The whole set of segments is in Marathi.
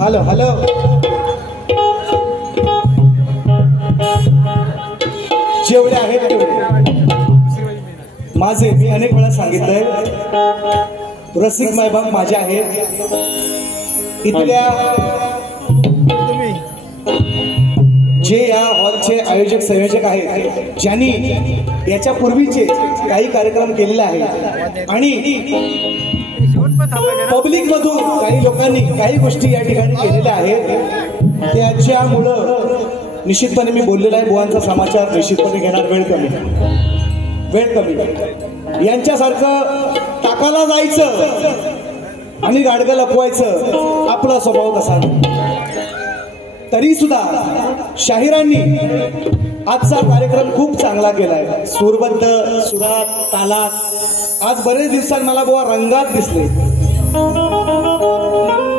हॅलो हॅलो जेवढे आहेत तेवढे माझे, मी अनेक वेळा सांगितलंय, रसिक मायबाप माझे आहेत. इथल्या जे या हॉलचे आयोजक संयोजक आहेत, ज्यांनी याच्या पूर्वीचे काही कार्यक्रम केलेले आहेत आणि पब्लिक मधून काही लोकांनी काही गोष्टी या ठिकाणी केलेल्या आहेत, त्याच्यामुळं निश्चितपणे मी बोललेला आहे. बुवांचा समाचार निश्चितपणे घेणार, वेळ कमी. यांच्यासारखं टाकाला जायचं आणि गाडगं लपवायचं आपला स्वभाव कसा. तरी सुद्धा शाहिरांनी आजचा कार्यक्रम खूप चांगला केलाय, सूरबद्ध, सुरात, तालात. आज बरेच दिवसांनी मला बुवा रंगात दिसले,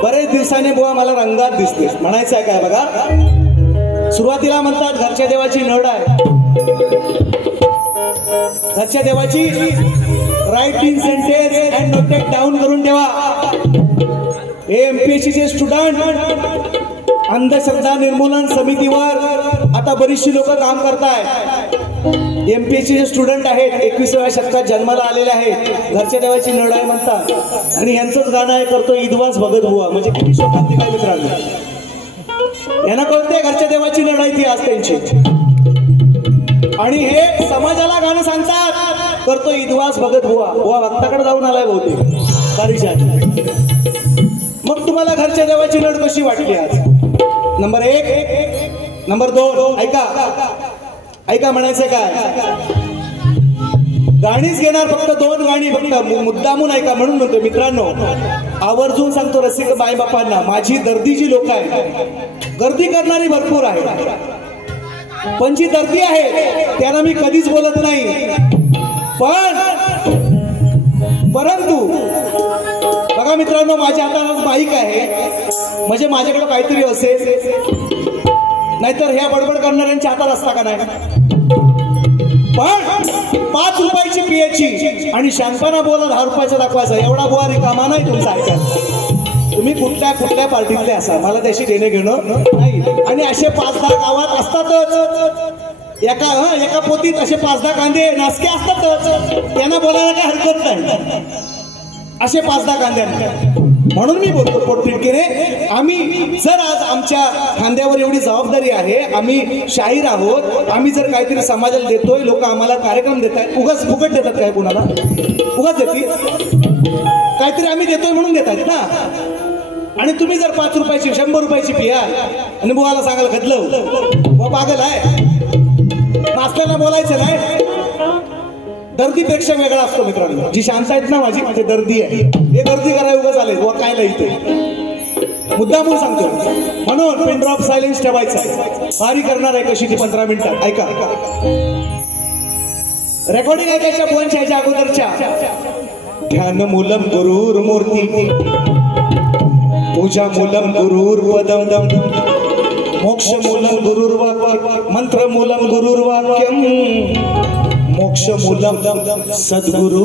बरेच दिवसांनी बुवा मला रंगात दिसले. म्हणायचं आहे काय बघा, सुरुवातीला म्हणतात घरच्या देवाची नड आहे, घरच्या देवाची write in sentence and noted down करून ठेवा. हे एमपीएससी चे स्टुडंट अंधश्रद्धा निर्मूलन समितीवर आता बरीचशी लोक काम करतायत. एमपीएससी चे स्टुडंट आहेत, 21व्या शतकात जन्माला आलेले आहेत, घरच्या देवाची नड आहे म्हणतात. आणि यांचंच गाणं आहे, करतो इदवास भगत बुवा. म्हणजे किती शोकांती काय मित्रांनो, यांना कळते घरच्या देवाची नड आहे ती आज त्यांची. आणि हे समाजाला गाणं सांगतात, करतो इदवास भगत बुवा. बुवा भक्ताकडे जाऊन आलाय बहुतेक कारीशात. मग तुम्हाला घरच्या देवाची नड कशी वाटली आज? नंबर 1. नंबर 2, ऐका म्हणायचं काय, गाणीच घेणार फक्त 2 गाणी, फक्त मुद्दामून ऐका म्हणून म्हणतो मित्रांनो. आवर्जून सांगतो रसिक बाई बापांना, माझी दर्दी जी लोक आहेत, गर्दी करणारी भरपूर आहे, पण जी दर्दी आहे त्यांना मी कधीच बोलत नाही. परंतु बघा मित्रांनो, माझ्या हातात माईक आहे, म्हणजे माझ्याकडे काहीतरी असेल, नाहीतर ह्या बडबड करणाऱ्यांच्या हातात असता का नाही. पण 5 रुपयाची पियाची आणि शांतपणा बोला 10 रुपयाचा दाखवायचा, एवढा बुवा रिकामा नाही तुमचा ऐकायला. तुम्ही कुठल्या पार्टीतले असा, मला त्याशी देणे घेणं नाही. आणि असे 5-10 गावात असतातच, एका पोतीत असे 5-10 कांदे नासके असतातच, त्यांना बोलायला काय हरकत नाही. असे 5-10 कांदे म्हणून मी बोलतो पोटतिडकीने. आम्ही जर आज आमच्या खांद्यावर एवढी जबाबदारी आहे, आम्ही शाहीर आहोत, आम्ही जर काहीतरी समाजाला देतोय, लोक आम्हाला कार्यक्रम देत आहेत, उगाच फुकट देतात काय कुणाला, उगाच देतील, काहीतरी आम्ही देतोय म्हणून देत आहेत ना. आणि तुम्ही जर 5 रुपयाची 100 रुपयाची पिया आणि बुवाला सांगायला घातलं, बुवा पागल आहे, नाचताना बोलायचं नाही. दर्दीपेक्षा वेगळा असतो मित्रांनो. जी शांत आहेत ना माझी दर्दी आहे, हे दर्दी करायला उगाच आले बुवा काय नाही. मुद्दामून सांगतो म्हणून पिन ड्रॉप सायलेन्स ठेवायचा. बारी करणार आहे कशी ती 15 मिनिटात. ऐका रेकॉर्डिंग ऐकायच्या बुवांच्या ह्याच्या अगोदरच्या. ध्यान मूलम गुरुर मूर्ती, पूजा मूलम गुरुर पदम, मोक्ष मूलम गुरुर वाक्य, मंत्र मूलम गुरुर वाक्यम, मोक्ष मूलम सद्गुरु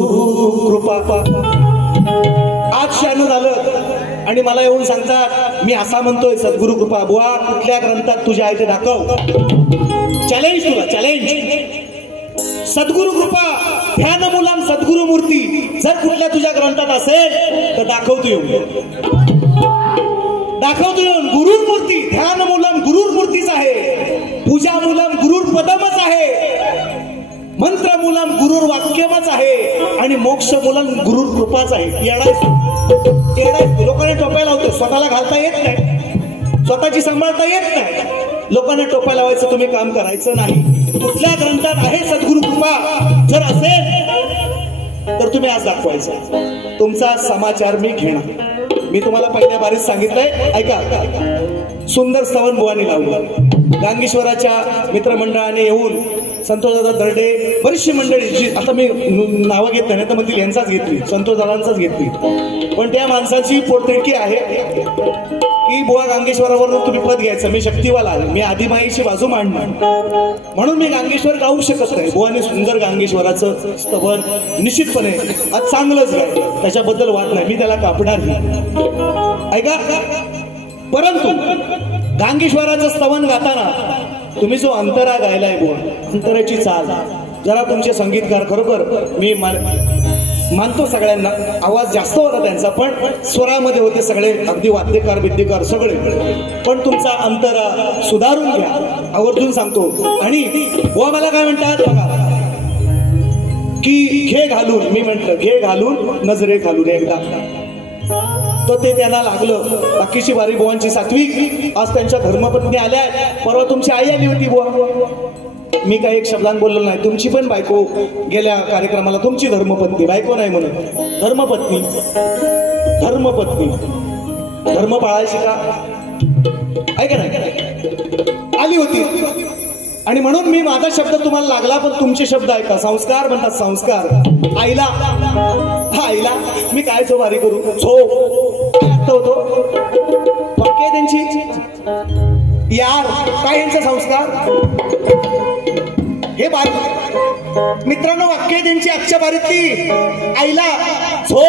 कृपा. आज शानू झालं आणि मला येऊन सांगतात मी असा म्हणतोय सद्गुरु कृपा. बुवा कुठल्या ग्रंथात तुझ्या आहे ते दाखव. चॅलेंज तुला, चॅलेंज. सद्गुरु कृपा ध्यान मूलम सद्गुरु मूर्ती जर कुठल्या तुझ्या ग्रंथात असेल तर दाखवतो येऊन, दाखवतो येऊन. गुरुर मूर्ती ध्यान मूलम गुरुर मूर्तीच आहे, पूजा मूलम गुरुर पदमच आहे, मंत्र मूलम गुरुर वाक्यमच आहे आणि मोक्ष मूलम गुरुर कृपाच आहे. येडायच लोकांना टोपायला होतं, स्वतःला घालता येत नाही, स्वतःची सांभाळता येत नाही, लोकांना टोपा लावायचं तुम्ही काम करायचं नाही. कुठल्या ग्रंथात आहे सद्गुरु कृपा जर असेल तर तुम्ही आज दाखवायचं. तुमचा समाचार मी घेणार. मी तुम्हाला पहिल्या बारीत सांगितलंय ऐका. सुंदर स्तवन बुवानी लावलं. गांगेश्वराच्या मित्रमंडळाने येऊन संतोषदादा दर्डे बरीचशी मंडळी जी आता मी नावं घेत नाही तर म्हणतील यांचाच घेतली, संतोषदादांचाच घेतली, पण त्या माणसाची पोटतिडकी आहे की बुवा गांगेश्वरावरून तुम्ही पद घ्यायचं. मी शक्तिवाला आहे, मी आदिमाईची बाजू मांडणार म्हणून मी गांगेश्वर गाऊ शकत नाही. बुवाने सुंदर गांगेश्वराचं स्तवन निश्चितपणे आज चांगलंच गाय, त्याच्याबद्दल वाद नाही, मी त्याला कापणार नाही. ऐका परंतु गांगेश्वराचं स्तवन गाताना तुम्ही जो अंतरा गायलाय बुवा, अंतराची चाल जरा तुमचे संगीतकार खरोखर मी मानतो सगळ्यांना, आवाज जास्त होता त्यांचा पण स्वरामध्ये होते सगळे, अगदी वाद्यकार विद्यकार सगळे, पण तुमचा अंतरा सुधारून घ्या आवर्जून सांगतो. आणि बुवा मला काय म्हणतात बघा की घे घालून, मी म्हंटल घे घालून नजरे घालून एकदा, तर ते त्यांना लागलं. बाकीची बारी बुवांची सात्विक. आज त्यांच्या धर्मपत्नी आल्या, परवा तुमची आई आली होती बुवा, मी काही एक शब्दांत बोललो नाही. तुमची पण बायको गेल्या कार्यक्रमाला, तुमची धर्मपत्नी, बायको नाही म्हणून धर्मपत्नी, धर्मपत्नी धर्म पाळायची का ऐका नाही आली होती. आणि म्हणून मी माझा शब्द तुम्हाला लागला पण तुमचे शब्द ऐका. संस्कार म्हणतात, संस्कार. आईला आईला मी काय जो वारी करू झो होतो वाक्य त्यांची यार काय यांचे संस्कार हे बारी मित्रांनो, वाक्य त्यांची आजच्या बारीतली. आईला झो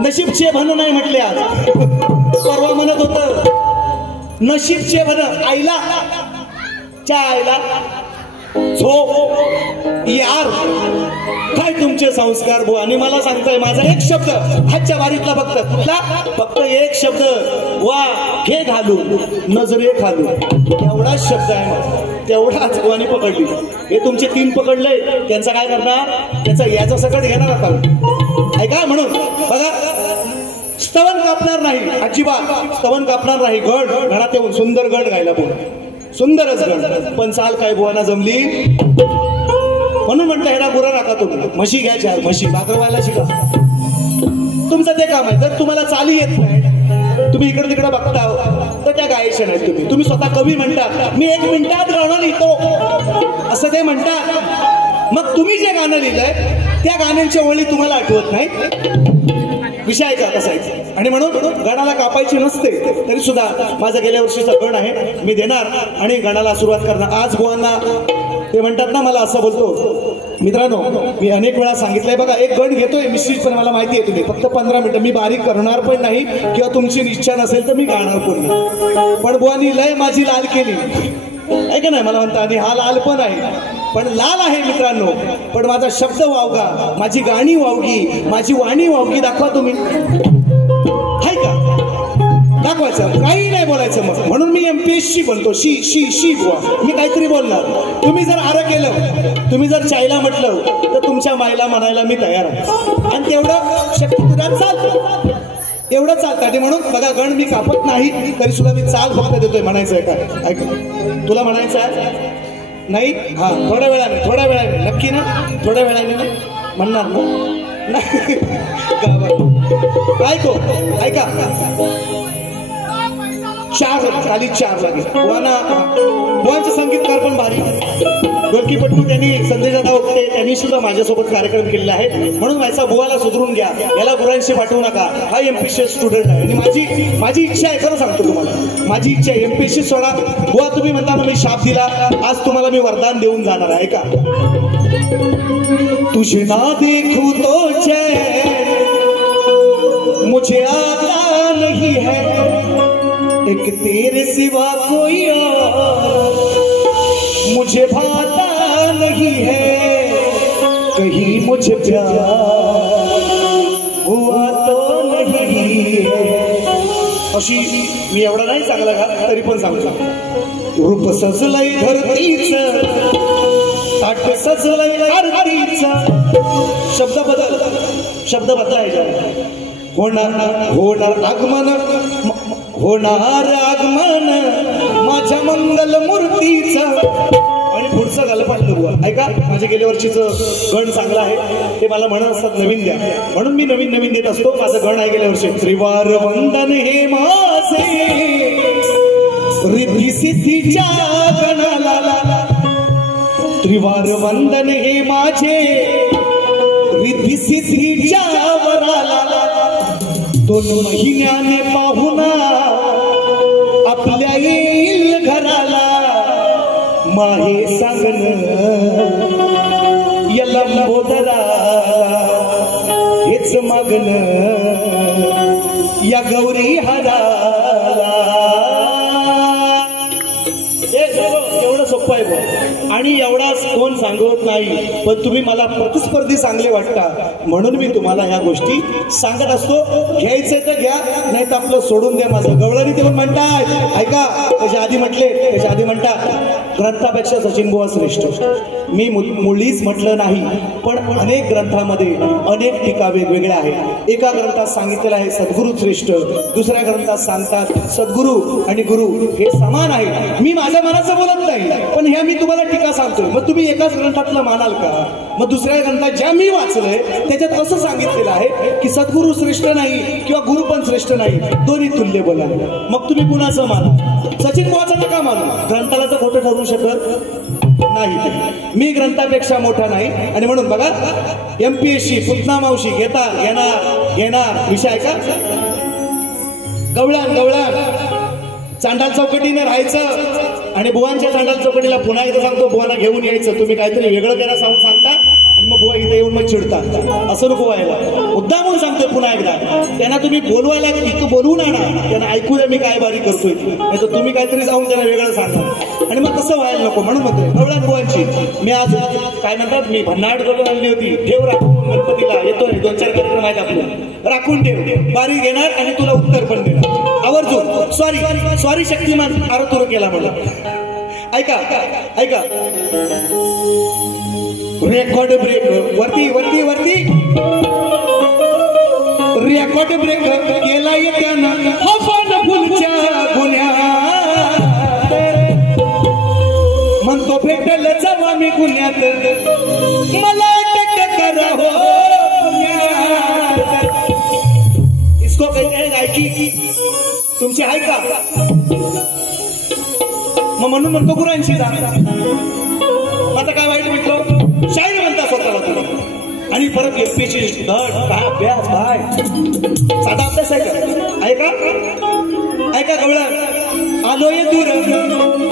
नशीबचे भन नाही म्हटले आज, परवा म्हणत होत नशीबचे भन. आईला च्या आईला झो यार काय तुमचे संस्कार बुवा. आणि मला सांगताय माझा एक शब्द हातच्या बारीतला फक्त कुठला, फक्त एक शब्द वा घे घालून नजरे घालून, एवढाच शब्द आहे माझा, तेवढाच बुवानी पकडली. हे तुमचे 3 पकडले, त्यांचा काय करणार, त्याचा याचा सकट घेणार आता. ऐका म्हणून बघा स्तवन कापणार नाही, अजिबात स्तवन कापणार नाही. गण घरात येऊन सुंदर गण गायला बुवा, सुंदरच गण, पण चाल काय बुवाना जमली म्हणून म्हटलं ह्याला बुरा नका तुम्ही. म्हशी घ्या 4 म्हशी भाकरवायला शिका, तुमचं ते काम आहे. जर तुम्हाला चाली येत नाही, तुम्ही इकडे तिकडे बघता तर त्या गायच्या नाहीत. तुम्ही स्वतः कवी म्हणता मी 1 मिनिटात गाणं लिहितो असं ते म्हणतात. मग तुम्ही जे गाणं लिहिलंय त्या गाण्यांच्या ओळी तुम्हाला आठवत नाही, विषय का कसा आहे. आणि म्हणून गणाला कापायची नसते तरी सुद्धा माझा गेल्या वर्षीचा गण आहे, मी देणार आणि गणाला सुरुवात करणार. आज बुवांना ते म्हणतात ना, मला असं बोलतो मित्रांनो, मी अनेक वेळा सांगितलंय बघा, एक गण घेतोय निश्चितपणे, मला माहिती आहे तुम्ही फक्त 15 मिनिटं, मी बारीक करणार पण नाही किंवा तुमची इच्छा नसेल तर मी गाणार पण नाही. पण बुवांनी लय माझी लाल केली आहे का नाही, मला म्हणता. आणि हा लाल पण आहे, पण लाल आहे मित्रांनो, पण माझा शब्द वावगा, माझी गाणी वावगी, माझी वाणी वावगी. दाखवा तुम्ही, हाय का दाखवायचं, काही नाही बोलायचं. मग म्हणून मी MPSC बनतो, शी शी शी बुवा, मी काहीतरी बोलणार. तुम्ही जर आरं केलं, तुम्ही जर चायला म्हटलं तर तुमच्या मायला म्हणायला मी तयार आहे. आणि तेवढं शक्ती तुझ्या चालतं, एवढं चालतं. आणि म्हणून बघा गण मी कापत नाही तरी सुद्धा मी चाल फक्त देतोय. म्हणायचं आहे का, ऐक तुला म्हणायचं आहे नाही, हा थोड्या वेळाने नक्की ना, थोड्या वेळाने ना म्हणणार ना. नाही गावात ऐको ऐका 4 खाली 4 लागेल बुवांचं संगीतकार पण भारी ढोलकीपट्टू त्यांनी संजय दादा ओकटे त्यांनी सुद्धा माझ्यासोबत कार्यक्रम केलेला आहे म्हणून व्हायचा बुवाला सुधरून घ्या याला गुरांशी पाठवू नका हा एमपीसी स्टुडंट आहे आणि माझी इच्छा आहे खरं सांगतो तुम्हाला माझी इच्छा आहे एमपीसी सोडा बुवा तुम्ही म्हणता ना मी शाप दिला आज तुम्हाला मी वरदान देऊन जाणार आहे का तुझे ना देखू तो चैन मुझे आता नहीं है एक तेरे सिवा कोई और मुझे भाता नहीं है कहीं मुझे प्यार हुआ तो नहीं है अशी मी एवढा नाही चांगला का तरी पण सांगतो रूप सजलय धरतीचं ताट सजलय आरतीचं शब्द बदलायचा होणार आगमन माझ्या मंगल मूर्तीचं आणि पुढचं झालं पाहिलं बुवा ऐका माझ्या गेल्या वर्षीचं गण चांगलं आहे ते मला म्हणत असतात नवीन द्या म्हणून मी नवीन देत असतो माझं गण आहे गेल्या वर्षी त्रिवार वंदन हे माझे रिद्धी सिद्धीच्या गणाला त्रिवार वंदन हे माझे रिद्धी सिद्धीच्या वराला 2 महिन्याने पाहुणा आपल्या येईल घराला माहे सांगन या लंबोदरा हेच मागन या गौरी हराला एवढं सोपं आहे आणि एवढाच कोण सांगत नाही पण तुम्ही मला प्रतिस्पर्धी चांगले वाटता म्हणून मी तुम्हाला ह्या गोष्टी सांगत असतो घ्यायचे तर घ्या नाही तर आपलं सोडून द्या माझं गवळणी ते पण म्हणतात ऐका त्याच्या आधी म्हणतात ग्रंथापेक्षा सचिन बुवा श्रेष्ठ मी मुळीच म्हटलं नाही पण अनेक ग्रंथामध्ये अनेक टीका वेगवेगळ्या आहेत एका ग्रंथात सांगितलेलं आहे सद्गुरू श्रेष्ठ दुसऱ्या ग्रंथात सांगतात सद्गुरू आणि गुरु हे समान आहे मी माझ्या मनाचं बोलत नाही पण ह्या मी तुम्हाला टीका सांगतोय मग तुम्ही एकाच ग्रंथातलं मानाल का मग दुसऱ्या ग्रंथात ज्या मी वाचलंय त्याच्यात असं सांगितलेलं आहे की सद्गुरू श्रेष्ठ नाही किंवा गुरु पण श्रेष्ठ नाही दोन्ही तुल्य बोला मग तुम्ही कुणाचं माना सचिन बुवाचं नका मानू ग्रंथाला तर खोटं ठरू शकत नाही मी ग्रंथापेक्षा मोठा नाही आणि म्हणून बघा एमपीएससी पुतना मावशी घेणार विषय का गवळण चांडाल चौकटीने राहायचं आणि बुवांच्या चांडाल चौकटीला पुन्हा एकदा सांगतो बुवांना घेऊन यायचं तुम्ही काहीतरी वेगळं त्याला सांगता आणि मग बुवा इथे येऊन मग चिडता असं नको व्हायला मुद्दा म्हणून सांगतोय पुन्हा एकदा त्यांना तुम्ही बोलवायला इतकं बोलवून आणा त्यांना ऐकू द्या मी काय बारी करतोय नाही तर तुम्ही काहीतरी जाऊन त्यांना वेगळं सांगा आणि मग तसं व्हायला नको म्हणून म्हणतोय गवळण बुवांची मी आज काय म्हणतात मी भन्नाट करून आणली होती ठेव राखून गणपतीला येतोय 2-4 कार्यक्रम आहेत आपलं राखून ठेव बारी घेणार आणि तुला उत्तर पण देणार आवर्जून सॉरी शक्तिमान आरोतुर केला मला ऐका रेकॉर्ड ब्रेक वरती रेकॉर्ड ब्रेक केलाय त्यानं हफन फुलच्या गुन्ह्यात म्हणतो भेटल जावा मी गुन्ह्यात मला अटक करा हो इसको कहते हैं गायकी तुमची आहे का मग म्हणून म्हणतो गुरांशी जा आता काय वाईट म्हटलं शाहीर म्हणता स्वतःला तुम्ही आणि परत एमपीएससी धड काय अभ्यास काय साधा अभ्यास आहे का ऐका गवळण आलोय दूर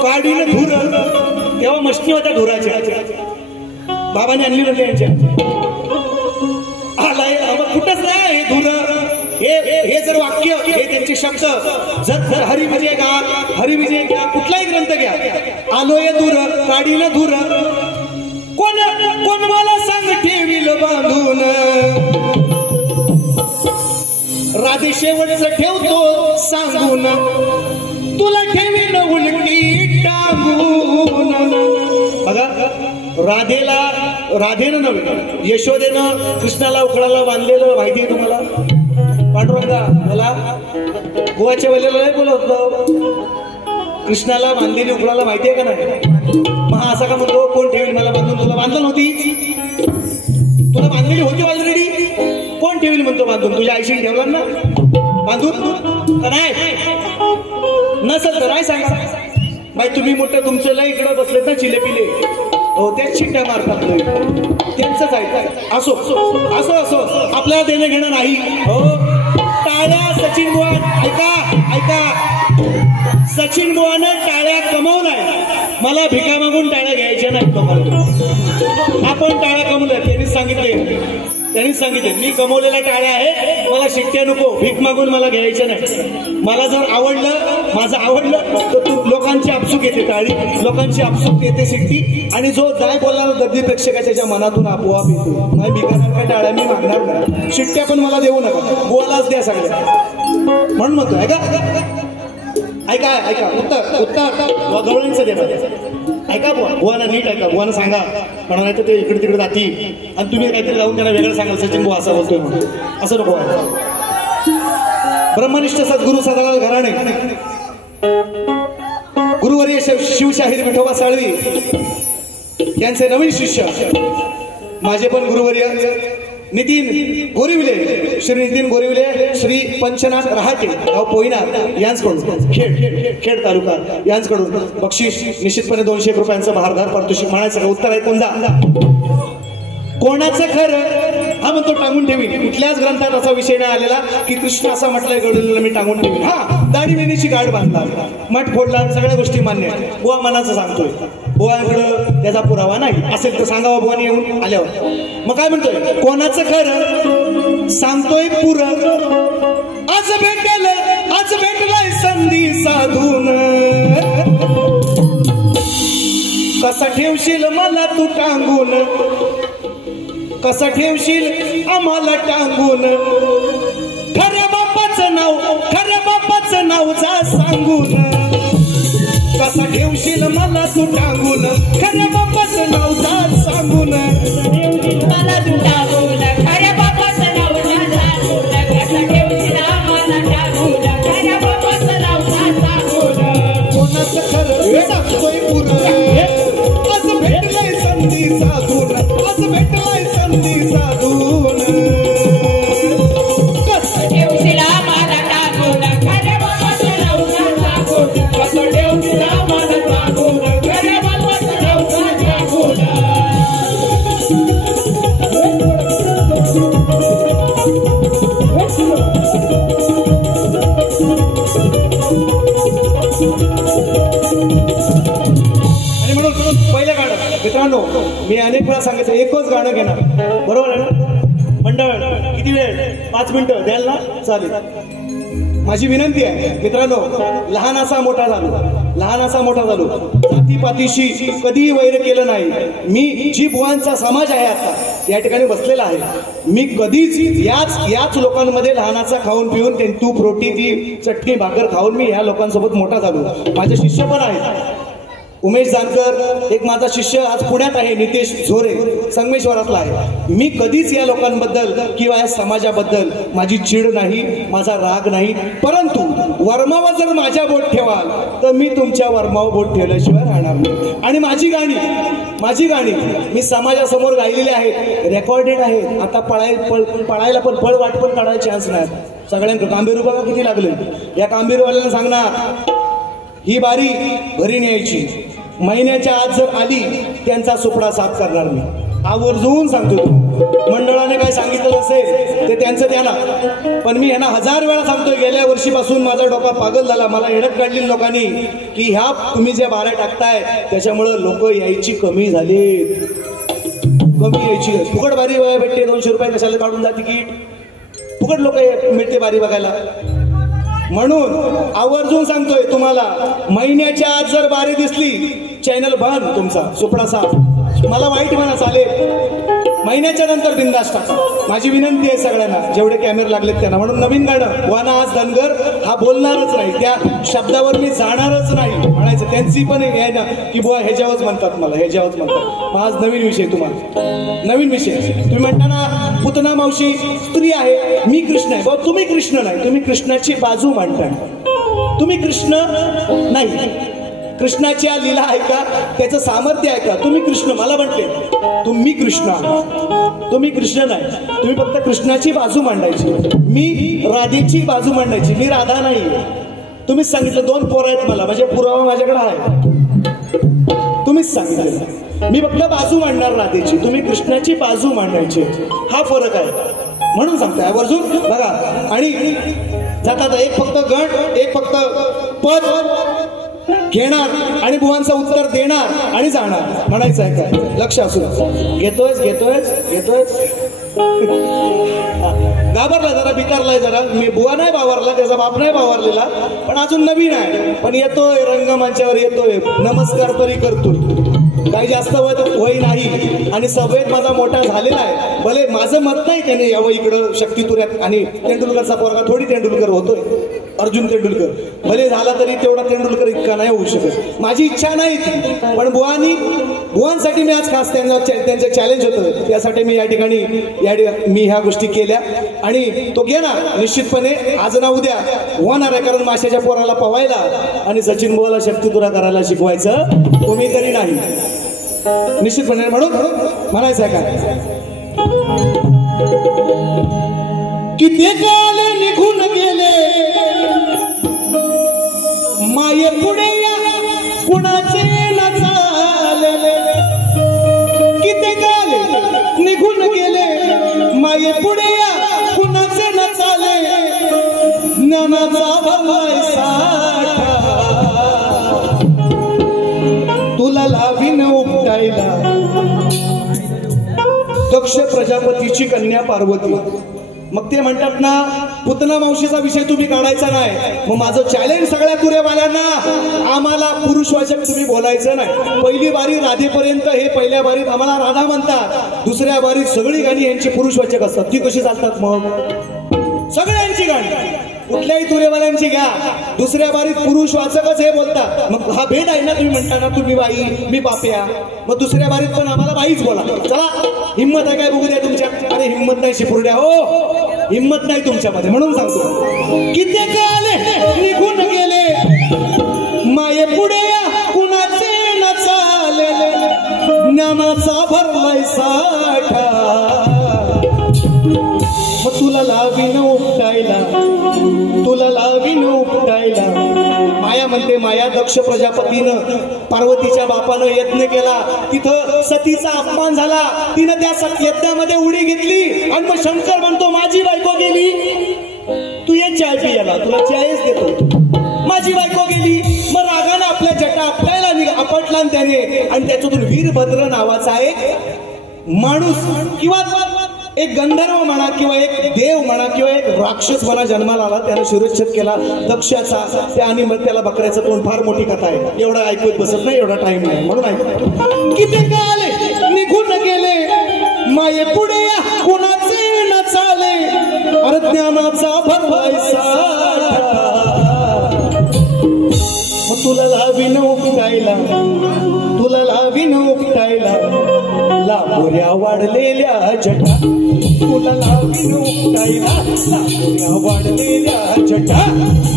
काढीन धूर तेव्हा मशनी होत्या धुराच्या बाबांनी आणली म्हणले यांच्या आलाय कुठंच नाही हे धूर हे जर वाक्य हे त्यांचे शब्द जर हरिविजय घ्या कुठलाही ग्रंथ घ्या आलोय दूर काढील धूर कोण मला सांग ठेवील बांधून राधे शेवटचं ठेवतो सांगून तुला ठेवील उलटी टांगून बघा राधेनं नव्हे यशोदेनं कृष्णाला उकळाला बांधलेलं माहिती आहे तुम्हाला पांडुरंगा मला गोवाच्या वेळेला नाही बोलत कृष्णाला बांधलेली उकळाला माहिती आहे का नाही मग असा का म्हणतो कोण ठेवील मला बांधून तुला बांधलं नव्हती तुला बांधलेली होती ऑलरेडी ठेवील म्हणतो बांधून. तुझ्या आईशी ठेवला ना बांधून? नाही नसल तर नाही सांगा बाई. तुम्ही मोठं तुमचं लय इकडं बसलेत ना चिलेपिले, हो त्याच शिट्ट्या मारतात त्यांचंच आहे. असो असो असो आपल्याला देणं घेणं नाही. हो टाळ्या सचिन बुवा. ऐका ऐका, सचिन बुवानं टाळ्या कमवलाय, मला भिका मागून टाळ्या घ्यायच्या नाहीत तुम्हाला. आपण टाळ्या कमवल्या त्यांनीच सांगितले मी कमवलेल्या टाळ्या आहे, मला शिट्ट्या नको, भीक मागून मला घ्यायच्या नाही. मला जर आवडलं, माझं आवडलं तर तू लोकांची आपसूक येते टाळी, लोकांची आपसूक येते शिट्टी, आणि जो नाही बोलणारा दर्दी प्रेक्षक त्याच्या मनातून आपोआप येतो. नाही भिकासारख्या टाळ्या मी मागणार नाही, शिट्ट्या पण मला देऊ नका, बोलाच द्या सगळ्या म्हणून म्हणतो. ऐका ऐका उत्तर गवळ्यांचं देणार. ऐका बुवाना नीट ऐका, बुवाना सांगा म्हणा, नाही तर ते इकडे तिकडे जाती आणि तुम्ही काहीतरी जाऊन त्यांना वेगळं सांगाल सचिन बुवा असं बोलतोय म्हणून. असं नको. ब्रह्मनिष्ठ सद्गुरू सदालाल घराणे, गुरुवर्य शिवशाहीर विठोबा साळवी यांचे नवीन शिष्य, माझे पण गुरुवर्य नितीन गोरिवले, श्री नितीन गोरिवले, श्री पंचनाथ रहाटे गाव पोयना यांच्याकडून, खेड तालुका यांच्याकडून बक्षीस निश्चितपणे 200 रुपयांचं भारधार पारितोषिक. म्हणायचं उत्तर आहे कोणता? कोणाचं खरं हा म्हणतो टांगून ठेवीन. कुठल्याच ग्रंथात असा विषय नाही आलेला की कृष्ण असा म्हटलंय गडूला मी टांगून ठेवीन. हा दाढी वेणीची गाठ बांधला, मठ फोडला, सगळ्या गोष्टी मान्य. बुवा मनाचं सांगतोय, बुवाकडं त्याचा पुरावा नाही असेल तर सांगावा बुवाने येऊन आल्यावर. मग काय म्हणतोय? कोणाचं खरं सांगतोय पुर, आज भेटलाय संधी साधून, कसा ठेवशील मला तू टांगून, कसा ठेवशील आम्हाला टांगून, खऱ्या बापाचं नाव जा सांगून, कसा ठेवशील मला तू टांगून, खऱ्या बापाचं नाव जा सांगून, मला तू टांगून, खऱ्या बापाचं नाव जा सांगून, कसा ठेवशील आम्हाला टांगून, खऱ्या बापाचं नाव जा सांगून. कोणाचं खरं सांगतोय पुरं, आज भेटलाय संधी साधून, आज भेटलाय संधी साधून, कसं ठेवशील आम्हाला टाकून, खऱ्या बापाचं नाव सांगून, कसं ठेवशील आम्हाला टाकून, खऱ्या बापाचं नाव सांगून. आणि म्हणून पहिलं गाणं मित्रांनो मी अनेक वेळा सांगितलं, एकच गाणं घेणार, बरोबर आहे ना? मंडळ किती वेळ? 5 मिनिटं द्याल ना? चालेल. माझी विनंती आहे मित्रांनो, लहानाचा मोठा झालो, जातीपातीशी कधीही वैर केलं नाही. मी जी बुवांचा समाज आहे आता या ठिकाणी बसलेला आहे, मी कधीच याच लोकांमध्ये लहानाचा खाऊन पिऊन ते तूप रोटी ती चटणी भाकर खाऊन मी ह्या लोकांसोबत मोठा झालो. माझे शिष्य पण आहेत. उमेश जानकर एक माझा शिष्य आज पुण्यात आहे, नितेश झोरे संगमेश्वरातला आहे. मी कधीच या लोकांबद्दल किंवा या समाजाबद्दल माझी चीड नाही, माझा राग नाही. परंतु वर्मावर जर माझ्या बोट ठेवाल तर मी तुमच्या वर्मावर बोट ठेवल्याशिवाय राहणार नाही. आणि माझी गाणी मी समाजासमोर गायलेली आहेत, रेकॉर्डेड आहेत. आता पळायला पण पळवाट पण काढायला चान्स नाही. सगळ्यांकडे कांबेरू बघा किती लागले. या कांबेरूवाल्याला सांगणार ही बारी घरी न्यायची, महिन्याच्या आत जर आली त्यांचा सुपडा साफ करणार मी, आवर्जून सांगतो. मंडळाने काय सांगितलं असेल ते त्यांचं त्यांना, पण मी यांना 1000 वेळा सांगतोय. गेल्या वर्षीपासून माझा डोका पागल झाला, मला येडत काढली लोकांनी की ह्या तुम्ही जे बाऱ्या टाकताय त्याच्यामुळं लोक यायची कमी झाली, फुकट बारी बघायला भेटते. 200 रुपये कशाला काढून जा तिकीट, फुकट लोक मिळते बारी बघायला. म्हणून आवर्जून सांगतोय तुम्हाला, महिन्याच्या आत जर बारी दिसली चॅनल बंद, तुमचा सुपडा साफ. मला वाईट म्हणा चालेल, महिन्याच्या नंतर बिंदास टाका. माझी विनंती आहे सगळ्यांना, जेवढे कॅमेरे लागलेत त्यांना. म्हणून नवीन गाणं वाना आज धनगर हा बोलणारच नाही, त्या शब्दावर मी जाणारच नाही म्हणायचं. त्यांची पण आहे ना की बुवा ह्याच्यावरच म्हणतात, मला ह्याच्यावरच म्हणतात. आज नवीन विषय तुम्हाला, नवीन विषय. तुम्ही म्हणता ना पुतना मावशी स्त्री आहे, मी कृष्ण आहे. बाबा तुम्ही कृष्ण नाही, तुम्ही कृष्णाची बाजू मांडताय, तुम्ही कृष्ण नाही. कृष्णाच्या लीला ऐका, त्याचं सामर्थ्य ऐका. तुम्ही कृष्ण मला म्हणते तुम्ही कृष्ण, तुम्ही कृष्ण नाही. तुम्ही फक्त कृष्णाची बाजू मांडायची, मी राधेची बाजू मांडायची. मी राधा नाही. तुम्हीच सांगितलं 2 पोरं आहेत मला, म्हणजे पुरावा माझ्याकडे आहे. तुम्हीच सांगितलं मी फक्त बाजू मांडणार राधेची, तुम्ही कृष्णाची बाजू मांडायची. हा फरक आहे म्हणून सांगताय वर्जून बघा. आणि जातात एक फक्त गण, एक फक्त पद घेणार आणि बुवांचं उत्तर देणार आणि जाणार. म्हणायचं आहे काय? लक्ष असू. घेतोयच घेतोयच घेतोयच. घाबरला जरा, बिकारलाय जरा. मी बुवा नाही बावरला, त्याचा बाप नाही बावरलेला, पण अजून नवीन आहे. पण येतोय रंगमंचावर, येतोय नमस्कार तरी करतोय. काही जास्त वय नाही आणि सवयीत माझा मोठा झालेला आहे. भले माझं मत नाही त्याने यावं इकडं शक्तितुऱ्यात. आणि तेंडुलकरचा पोरगा थोडी तेंडुलकर होतोय, अर्जुन तेंडुलकर. भले झाला तरी तेवढा तेंडुलकर इतका नाही होऊ शकत. माझी इच्छा नाही ती, पण बुवांसाठी मी आज खास त्यांचं चॅलेंज होतं, त्यासाठी मी या ठिकाणी मी ह्या गोष्टी केल्या. आणि तो घेणार निश्चितपणे, आज ना उद्या होणार आहे. कारण माशाच्या पोराला पवायला आणि सचिन बुवाला शक्तितुरा करायला शिकवायचं तुम्ही तरी नाही, निश्चितपणे. म्हणून म्हणायचं आहे काय? किती काल निघून गेले माये पुढे कुणाचे न चालले. किती काल निघून गेले माये पुढे कुणाचे न चाले. ज्ञानाचा भरलाय साठा तुला लावीन उपटायला. दक्ष प्रजापतीची कन्या पार्वती. मग ते म्हणतात ना, पुतना मावशीचा विषय तुम्ही काढायचा नाही. मग माझं चॅलेंज सगळ्या तुरेवाल्यांना, आम्हाला पुरुषवाचक तुम्ही बोलायचं नाही. पहिली बारी राधेपर्यंत, हे पहिल्या बारीत आम्हाला राधा म्हणतात, दुसऱ्या बारीत सगळी गाणी यांची पुरुषवाचक असतात. ती कशी चालतात? मग सगळ्यांची गाणी कुठल्याही तुरेवाल्यांची घ्या, दुसऱ्या बारीत पुरुषवाचकच हे बोलतात. मग हा भेद आहे ना. तुम्ही म्हणता ना तुम्ही बाई मी बाप्या, मग दुसऱ्या बारीत पण आम्हाला बाईच बोला. चला, हिंमत आहे काय बघू द्या तुमच्या? अरे हिंमत नाही शिपुर्ड्या, हो हिंमत नाही तुमच्यामध्ये. म्हणून सांगतो, किती काल निघून गेले माये पुढे कुणाचे न चाले. ज्ञानाचा भरलाय साठा मग तुला लावीन उपटायला, तुला लावीन उपटायला. माया म्हणते, माया दक्ष प्रजापतीनं पार्वतीच्या बापानं यज्ञ केला, तिथं सतीचा अपमान झाला, तिनं त्या यज्ञामध्ये उडी घेतली. आणि मग शंकर म्हणतो माझी बायको गेली, तू ये चाय पियाला, तुला चायच देतो. माझी बायको गेली. मग रागाने आपल्या जटा आपटायला आपटला त्याने. आणि त्याच्यातून वीरभद्र नावाचा एक माणूस किंवा एक गंधर्व म्हणा किंवा एक देव म्हणा किंवा एक राक्षस म्हणा जन्माला आला. त्याने शिरच्छेद केला दक्षाचा. त्या आणि मग त्याला बकऱ्याचं तोंड. फार मोठी कथा आहे, एवढा ऐकत बसत नाही, एवढा टाइम नाही, म्हणून ऐकतो. किती काल निघून गेले माये पुढे कुणाचे न चाले. अरे ज्ञानाचा भरलाय साठा तुला लावीन उपटायला, तुला लावीन उपटायला. लांबोऱ्या वाढलेल्या जटा तुला लावीन उपटायला. लांबोऱ्या वाढलेल्या जटा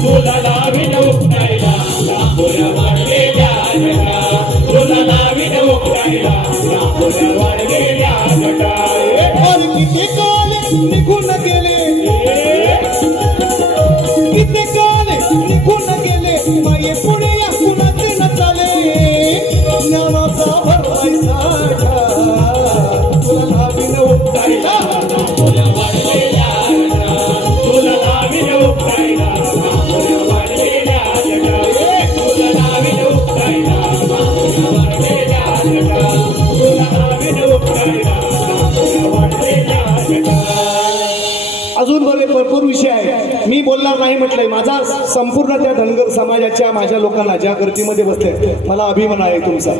तुला लावीन उपटायला. लांबोऱ्या वाढलेल्या जटा तुला लावीन उपटायला. लांबोऱ्या वाढलेल्या जटा. किती काल निघून गेले, किती काल निघून गेले माये पुढे कुणाचे न चाले. ज्ञानाचा भरलाय साठा तुला लावीन उपटायला. तुला वाढलेल्या तुला लावीन उपटायला. तुला वाढलेल्या तुला लावीन उपटायला. तुला वाढलेल्या तुला लावीन उपटायला. तुला वाढलेल्या. अजून भरपूर विषय आहे, मी बोलणार नाही म्हटलंय. माझा संपूर्ण त्या धनगर समाजाच्या माझ्या लोकांना ज्या गर्दीमध्ये बसले मला अभिमान आहे तुमचा.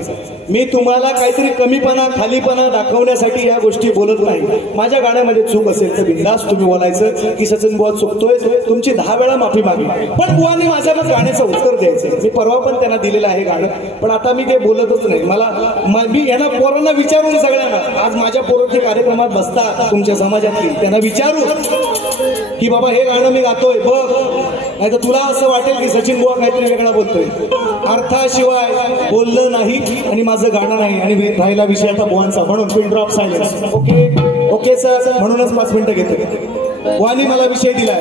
मी तुम्हाला काहीतरी कमीपणा खालीपणा दाखवण्यासाठी या गोष्टी बोलत नाही. माझ्या गाण्यामध्ये चूक असेल तर बिंदास तुम्ही बोलायचं की सचिन बुवा चुकतोय, तुमची 10 वेळा माफी मागली. पण बुवांनी माझ्या गाण्याचं उत्तर द्यायचं. मी परवा पण त्यांना दिलेलं आहे गाणं, पण आता मी ते बोलतच नाही. मी यांना पोरांना विचारून, सगळ्यांना आज माझ्या पोरांच्या कार्यक्रमात बसता तुमच्या समाजातली, त्यांना विचारू की बाबा हे गाणं मी गातोय बघ, नाही तर तुला असं वाटेल की सचिन बुवा काहीतरी वेगळा बोलतोय. अर्थाशिवाय बोललं नाही आणि माझं गाणं नाही आणि राहिला विषय आता बुवांचा, म्हणून pin drop silence. Okay okay sir, म्हणूनच 5 मिनिटं घेतो. बुवांनी मला विषय दिलाय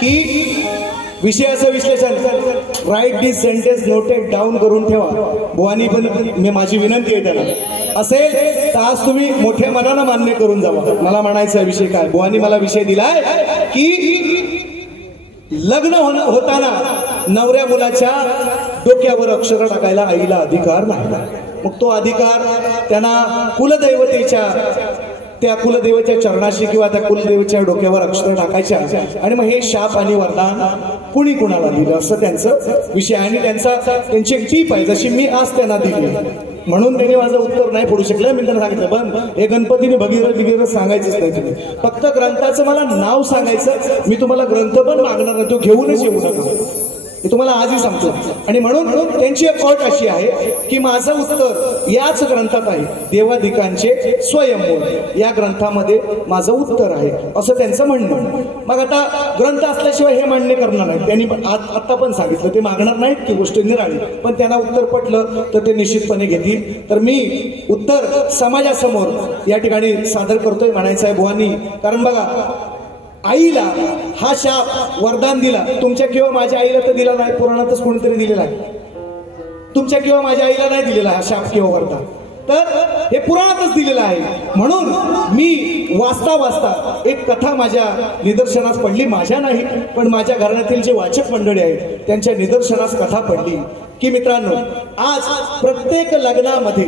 की विषयाचं विश्लेषण, राईट दिस सेंटेन्स नोटेड डाऊन करून ठेवा. बुवानी पण मी माझी विनंती आहे त्याला, असेल तर आज तुम्ही मोठ्या मनानं मान्य करून जावा. मला म्हणायचा विषय काय, बुवानी मला विषय दिलाय की लग्न होताना नवऱ्या मुलाच्या डोक्यावर अक्षर टाकायला आईला अधिकार नाही. मग तो अधिकार त्यांना कुलदैवतेच्या, त्या कुलदेवाच्या चरणाशी किंवा त्या कुलदेवाच्या डोक्यावर अक्षर टाकायच्या. आणि मग हे शाप आणि वरदान कुणी कुणाला दिलं असं त्यांचं विषय आहे. आणि त्यांची एक टीप आहे, जशी मी आज त्यांना दिली म्हणून त्यांनी माझं उत्तर नाही पडू शकलं. मी त्यांना सांगितलं पण हे गणपतीने भगीरथ सांगायचंच नाही, तुम्ही फक्त ग्रंथाचं मला नाव सांगायचं. मी तुम्हाला ग्रंथ पण मागणार नाही, तो घेऊनच येऊ नका, हे तुम्हाला आजही सांगतो. आणि म्हणून त्यांची एक अट अशी आहे की माझं उत्तर याच ग्रंथात आहे, देवादिकांचे स्वयंवर या ग्रंथामध्ये माझं उत्तर आहे असं त्यांचं म्हणणं. मग आता ग्रंथ असल्याशिवाय हे मान्य करणार नाहीत. त्यांनी आता पण सांगितलं ते मागणार नाहीत की गोष्ट निराळी, पण त्यांना उत्तर पटलं तर ते निश्चितपणे घेतील. तर मी उत्तर समाजासमोर या ठिकाणी सादर करतोय म्हणायचं आहे बुवांनी. कारण बघा, आईला हा शाप वरदान दिला, तुमच्या किंवा माझ्या आईला तर दिला नाही, पुराणातच कोणीतरी दिलेला आहे. तुमच्या किंवा माझ्या आईला नाही दिलेला हा शाप किंवा वरदान, तर हे पुराणातच दिलेलं आहे. म्हणून मी वाचता वाचता एक कथा माझ्या निदर्शनास पडली, माझ्या नाही पण माझ्या घराण्यातील जे वाचक मंडळी आहेत त्यांच्या निदर्शनास कथा पडली की मित्रांनो, आज प्रत्येक लग्नामध्ये,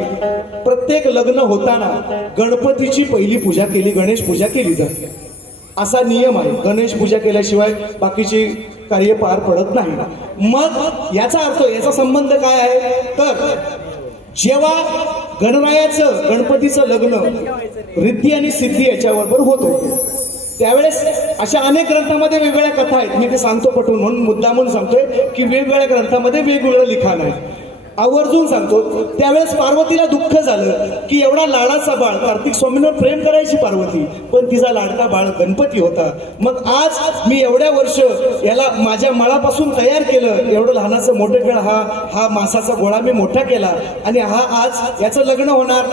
प्रत्येक लग्न होताना गणपतीची पहिली पूजा केली, गणेश पूजा केली जाते असा नियम आहे. गणेश पूजा केल्याशिवाय बाकीची कार्य पार पडत नाही. मग याचा अर्थ, याचा संबंध काय आहे तर जेव्हा गणरायाचं, गणपतीचं लग्न रिद्धी आणि सिद्धी याच्याबरोबर होत होते त्यावेळेस अशा अनेक ग्रंथामध्ये वेगवेगळ्या कथा आहेत. मी ते सांगतो पटवून, म्हणून मुद्दामून सांगतोय की वेगवेगळ्या ग्रंथामध्ये वेगवेगळं लिखाण आहे, आवर्जून सांगतो. त्यावेळेस पार्वतीला दुःख झालं की एवढा लाडाचा बाळ, कार्तिक स्वामींवर प्रेम करायची पार्वती, पण तिचा लाडका बाळ गणपती होता. मग आज मी एवढ्या वर्ष याला माझ्या मळापासून तयार केलं, एवढं लहानाचं मोठं केलं, हा मासाचा गोळा मी मोठा केला आणि हा आज याचं लग्न होणार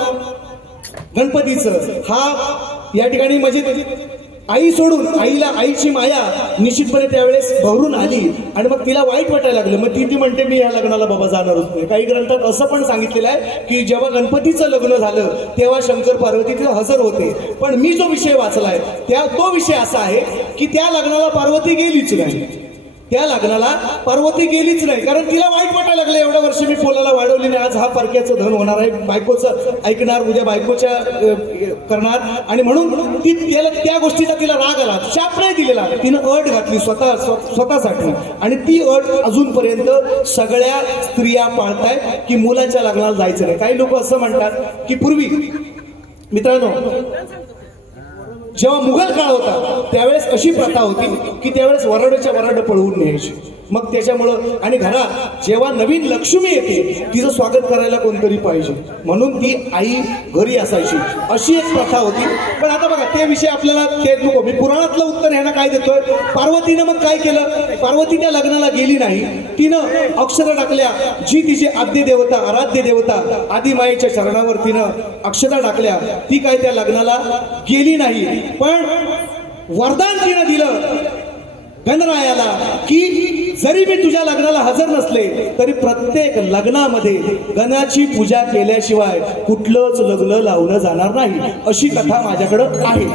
गणपतीचं. हा या ठिकाणी म्हणजे आई सोडून, आईला आईची माया निश्चितपणे त्यावेळेस भरून आली आणि मग तिला वाईट वाटायला लागलं. मग ती म्हणते मी या लग्नाला बाबा जाणारच नाही. काही ग्रंथात असं पण सांगितलेलं आहे की जेव्हा गणपतीचं लग्न झालं तेव्हा शंकर पार्वती तिथे हजर होते. पण मी जो विषय वाचलाय तो विषय असा आहे की त्या लग्नाला पार्वती गेलीच नाही, त्या लग्नाला पार्वती गेलीच नाही, कारण तिला वाईट वाटायला लागलं एवढ्या वर्ष मी पोलाला वाढवली नाही, आज हा परक्याचं धन होणार आहे, बायकोचं ऐकणार, उद्या बायकोच्या करणार. आणि म्हणून ती त्या गोष्टीचा तिला राग आला, शाप नाही दिलेला, तिनं अट घातली स्वतःसाठी. आणि ती अट अजूनपर्यंत सगळ्या स्त्रिया पाळताय की मुलाच्या लग्नाला जायचं नाही. काही लोक असं म्हणतात की पूर्वी मित्रांनो जेव्हा मुघल काळ होता त्यावेळेस अशी प्रथा होती की त्यावेळेस वराडाच्या वराड पळवून न्यायची. मग त्याच्यामुळं, आणि घरात जेव्हा नवीन लक्ष्मी येते तिचं स्वागत करायला कोणतरी पाहिजे, म्हणून ती आई घरी असायची, अशी एक प्रथा होती. पण आता बघा ते विषय आपल्याला ते नको. मी पुराणातलं उत्तर ह्यांना काय देतोय, पार्वतीनं मग काय केलं, पार्वती त्या लग्नाला गेली नाही, तिनं अक्षता टाकल्या, जी तिची आद्य देवता, आराध्य देवता आदिमाईच्या चरणावर तिनं अक्षता टाकल्या, ती काय त्या लग्नाला गेली नाही. पण वरदान तिनं दिलं गणरायाला की जरी मी तुझ्या लग्नाला हजर नसले तरी प्रत्येक लग्नामध्ये गणाची पूजा केल्याशिवाय कुठलंच लग्न लावलं जाणार नाही, अशी कथा माझ्याकडं आहे.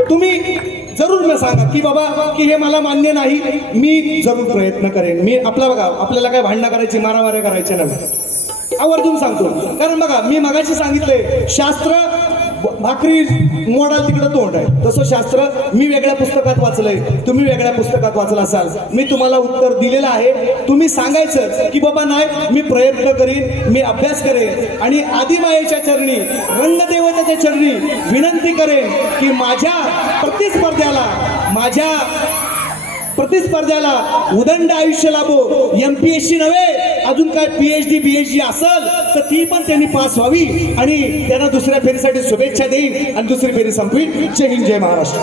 तुम्ही जरूर मी सांगा की बाबा की हे मला मान्य नाही, मी जरूर प्रयत्न करेन. मी बघा आपल्याला काय भांडणं करायची, मारामाऱ्या करायच्या नाही, आवर्जून सांगतो. कारण बघा मी मगाशी सांगितलंय शास्त्र भाकरी मोडाल तिकडं तोंड आहे, तसं शास्त्र मी वेगळ्या पुस्तकात वाचलंय, तुम्ही वेगळ्या पुस्तकात वाचलं असाल. मी तुम्हाला उत्तर दिलेलं आहे, तुम्ही सांगायचं की बाबा नाही मी प्रयत्न करीन, मी अभ्यास करेन आणि आदिमायेच्या चरणी, रंगदेवतेच्या चरणी विनंती करेन की माझ्या प्रतिस्पर्ध्याला उदंड आयुष्य लाभो. MPSC नव्हे, अजून काय PhD BHD असेल तर ती पण त्यांनी पास व्हावी आणि त्यांना दुसऱ्या फेरीसाठी शुभेच्छा देईन आणि दुसरी फेरी संपवी. जय हिंद, जय महाराष्ट्र.